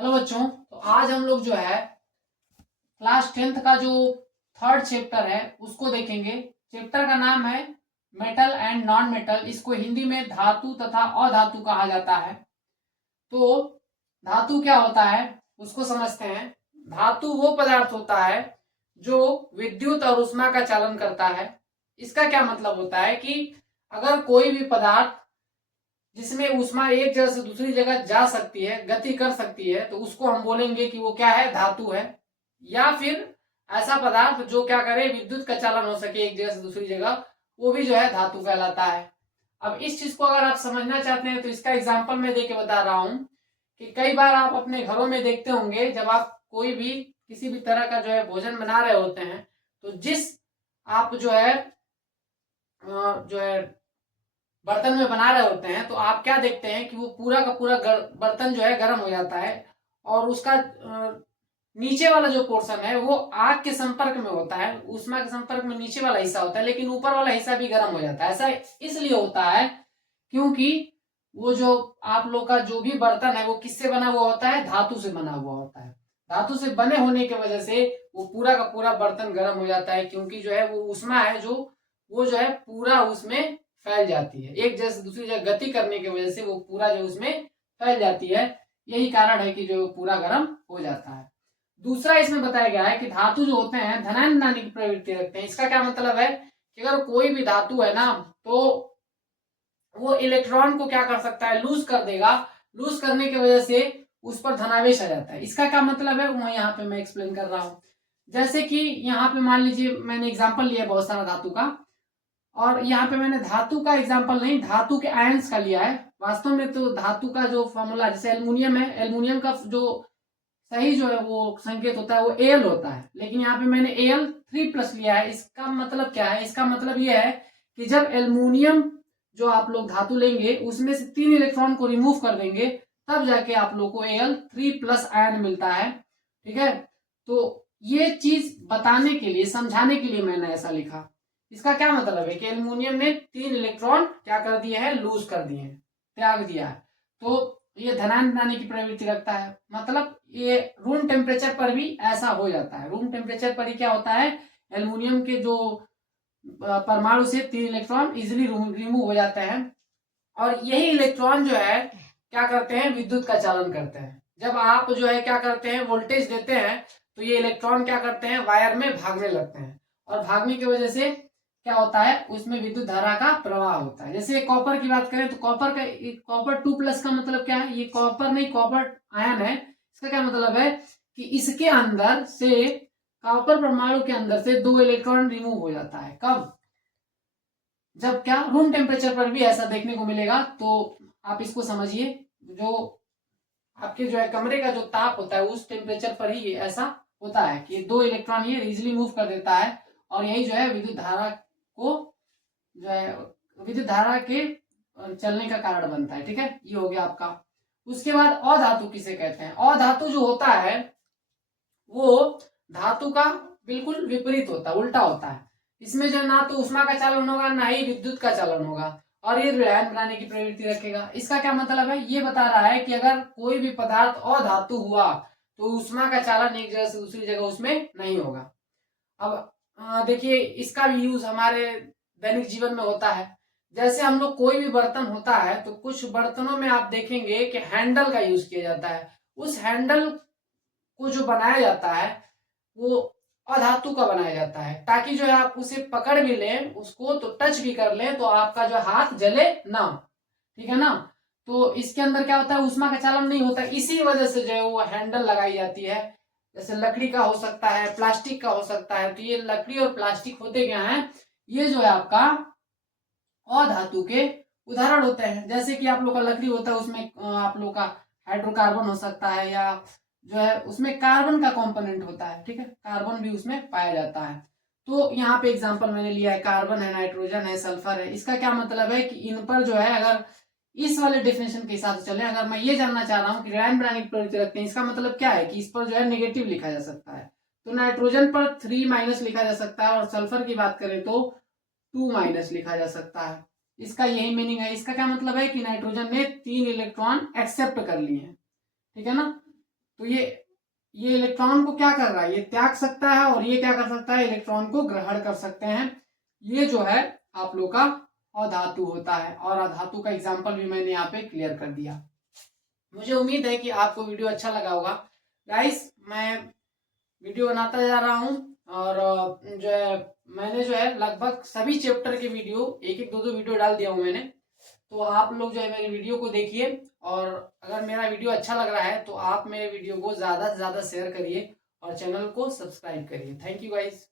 Hello बच्चों, तो आज हम लोग जो है क्लास 10th का जो थर्ड चैप्टर है उसको देखेंगे। चैप्टर का नाम है मेटल एंड नॉन मेटल। इसको हिंदी में धातु तथा अधातु कहा जाता है। तो धातु क्या होता है उसको समझते हैं। धातु वो पदार्थ होता है जो विद्युत और ऊष्मा का चालन करता है। इसका क्या मतलब होता है कि अगर कोई भी पदार्थ जिसमें ऊष्मा एक जगह से दूसरी जगह जा सकती है, गति कर सकती है, तो उसको हम बोलेंगे कि वो क्या है, धातु है। या फिर ऐसा पदार्थ जो क्या करे, विद्युत का चालन हो सके एक जगह से दूसरी जगह, वो भी जो है धातु कहलाता है। अब इस चीज को अगर आप समझना चाहते हैं तो इसका एग्जाम्पल मैं देके बता रहा हूं कि कई बार आप अपने घरों में देखते होंगे, जब आप कोई भी किसी भी तरह का जो है भोजन बना रहे होते हैं, तो जिस आप जो है बर्तन में बना रहे होते हैं, तो आप क्या देखते हैं कि वो पूरा का पूरा बर्तन जो है गर्म हो जाता है और उसका नीचे वाला जो पोर्शन है वो आग के संपर्क में होता है, ऊष्मा के संपर्क में नीचे वाला हिस्सा होता है, लेकिन ऊपर वाला हिस्सा भी गर्म हो जाता है। ऐसा इसलिए होता है क्योंकि वो जो आप लोग का जो भी बर्तन है वो किससे बना हुआ होता है, धातु से बना हुआ होता है। धातु से बने होने की वजह से वो पूरा का पूरा बर्तन गर्म हो जाता है, क्योंकि जो है वो ऊष्मा है जो वो जो है पूरा उसमें फैल जाती है। एक जगह से दूसरी जगह गति करने की वजह से वो पूरा जो उसमें फैल जाती है। यही कारण है कि जो पूरा गर्म हो जाता है। दूसरा इसमें बताया गया है कि धातु जो होते हैं धनायन बनाने की प्रवृत्ति रखते हैं। इसका क्या मतलब है कि अगर कोई भी धातु है ना, तो वो इलेक्ट्रॉन को क्या कर सकता है, लूज कर देगा। लूज करने की वजह से उस पर धनावेश आ जाता है। इसका क्या मतलब है वो यहाँ पे मैं एक्सप्लेन कर रहा हूँ। जैसे कि यहाँ पे मान लीजिए मैंने एग्जाम्पल लिया बहुत सारा धातु का, और यहाँ पे मैंने धातु का एग्जाम्पल नहीं, धातु के आयंस का लिया है। वास्तव में तो धातु का जो फॉर्मूला, जैसे एल्युमिनियम है, एल्युमिनियम का जो सही जो है वो संकेत होता है वो एल होता है, लेकिन यहाँ पे मैंने Al3+ लिया है। इसका मतलब क्या है, इसका मतलब ये है कि जब एल्युमिनियम जो आप लोग धातु लेंगे उसमें से 3 इलेक्ट्रॉन को रिमूव कर देंगे, तब जाके आप लोग को Al3+ आयन मिलता है। ठीक है, तो ये चीज बताने के लिए, समझाने के लिए मैंने ऐसा लिखा। इसका क्या मतलब है कि एल्युमिनियम ने 3 इलेक्ट्रॉन क्या कर दिए हैं, लूज कर दिए हैं, त्याग दिया है। तो ये धनायन बनाने की प्रवृत्ति रखता है। मतलब ये रूम टेम्परेचर पर भी ऐसा हो जाता है। रूम टेम्परेचर पर ही क्या होता है, एल्युमिनियम के जो परमाणु से 3 इलेक्ट्रॉन इजिली रिमूव हो जाते हैं, और यही इलेक्ट्रॉन जो है क्या करते हैं, विद्युत का चालन करते हैं। जब आप जो है क्या करते हैं, वोल्टेज देते हैं, तो ये इलेक्ट्रॉन क्या करते हैं, वायर में भागने लगते हैं, और भागने की वजह से क्या होता है, उसमें विद्युत धारा का प्रवाह होता है। जैसे कॉपर की बात करें तो कॉपर 2+ का मतलब क्या है, ये कॉपर नहीं, कॉपर आयन है। इसका क्या मतलब है कि इसके अंदर से, कॉपर परमाणु के अंदर से 2 इलेक्ट्रॉन रिमूव हो जाता है। कब, जब क्या रूम टेम्परेचर पर भी ऐसा देखने को मिलेगा। तो आप इसको समझिए, जो आपके जो है कमरे का जो ताप होता है उस टेम्परेचर पर ही ऐसा होता है कि 2 इलेक्ट्रॉन ये इजिली मूव कर देता है, और यही जो है विद्युत धारा को जो है विद्युत धारा के चलने का कारण बनता है। ठीक है, ये हो गया आपका। उसके बाद अधातु किसे कहते हैं। अधातु जो होता है वो धातु का बिल्कुल विपरीत होता है, उल्टा होता है। इसमें जो ना तो ऊष्मा का चालन होगा, ना ही विद्युत का चालन होगा, और ये ऋणायन बनाने की प्रवृत्ति रखेगा। इसका क्या मतलब है, ये बता रहा है कि अगर कोई भी पदार्थ अधातु हुआ तो ऊष्मा का चालन एक जगह से दूसरी जगह उसमें नहीं होगा। अब देखिए, इसका भी यूज हमारे दैनिक जीवन में होता है। जैसे हम लोग कोई भी बर्तन होता है तो कुछ बर्तनों में आप देखेंगे कि हैंडल का यूज किया जाता है। उस हैंडल को जो बनाया जाता है वो अधातु का बनाया जाता है, ताकि जो है आप उसे पकड़ भी लें, उसको तो टच भी कर लें तो आपका जो हाथ जले ना। ठीक है ना, तो इसके अंदर क्या होता है, ऊष्मा का चालन नहीं होता। इसी वजह से जो है वो हैंडल लगाई जाती है। जैसे लकड़ी का हो सकता है, प्लास्टिक का हो सकता है। तो ये लकड़ी और प्लास्टिक होते क्या है, ये जो है आपका अधातु के उदाहरण होते हैं। जैसे कि आप लोग का लकड़ी होता है, उसमें आप लोग का हाइड्रोकार्बन हो सकता है, या जो है उसमें कार्बन का कंपोनेंट होता है। ठीक है, कार्बन भी उसमें पाया जाता है। तो यहाँ पे एग्जांपल मैंने लिया है, कार्बन है, नाइट्रोजन है, सल्फर है। इसका क्या मतलब है कि इन पर जो है, अगर इस वाले डेफिनेशन के हिसाब से चले, अगर मैं ये जानना चाह रहा हूँ कि ऋणायन बनाने की प्रवृत्ति रखते हैं, इसका मतलब क्या है कि इस पर जो है नेगेटिव लिखा जा सकता है। तो नाइट्रोजन पर 3- लिखा जा सकता है, और सल्फर की बात करें तो 2- लिखा जा सकता है। इसका यही मीनिंग है। इसका क्या मतलब है कि नाइट्रोजन ने 3 इलेक्ट्रॉन एक्सेप्ट कर लिए हैं। ठीक है ना, तो ये इलेक्ट्रॉन को क्या कर रहा है, ये त्याग सकता है और ये क्या कर सकता है, इलेक्ट्रॉन को ग्रहण कर सकते हैं। ये जो है आप लोग का अधातु होता है, और अधातु का एग्जाम्पल भी मैंने यहाँ पे क्लियर कर दिया। मुझे उम्मीद है कि आपको वीडियो अच्छा लगा होगा। गाइस, मैं वीडियो बनाता जा रहा हूँ, और जो है मैंने जो है लगभग सभी चैप्टर के वीडियो एक एक दो दो वीडियो डाल दिया हूँ मैंने। तो आप लोग जो है मेरे वीडियो को देखिए, और अगर मेरा वीडियो अच्छा लग रहा है तो आप मेरे वीडियो को ज़्यादा से ज़्यादा शेयर करिए और चैनल को सब्सक्राइब करिए। Thank you guys.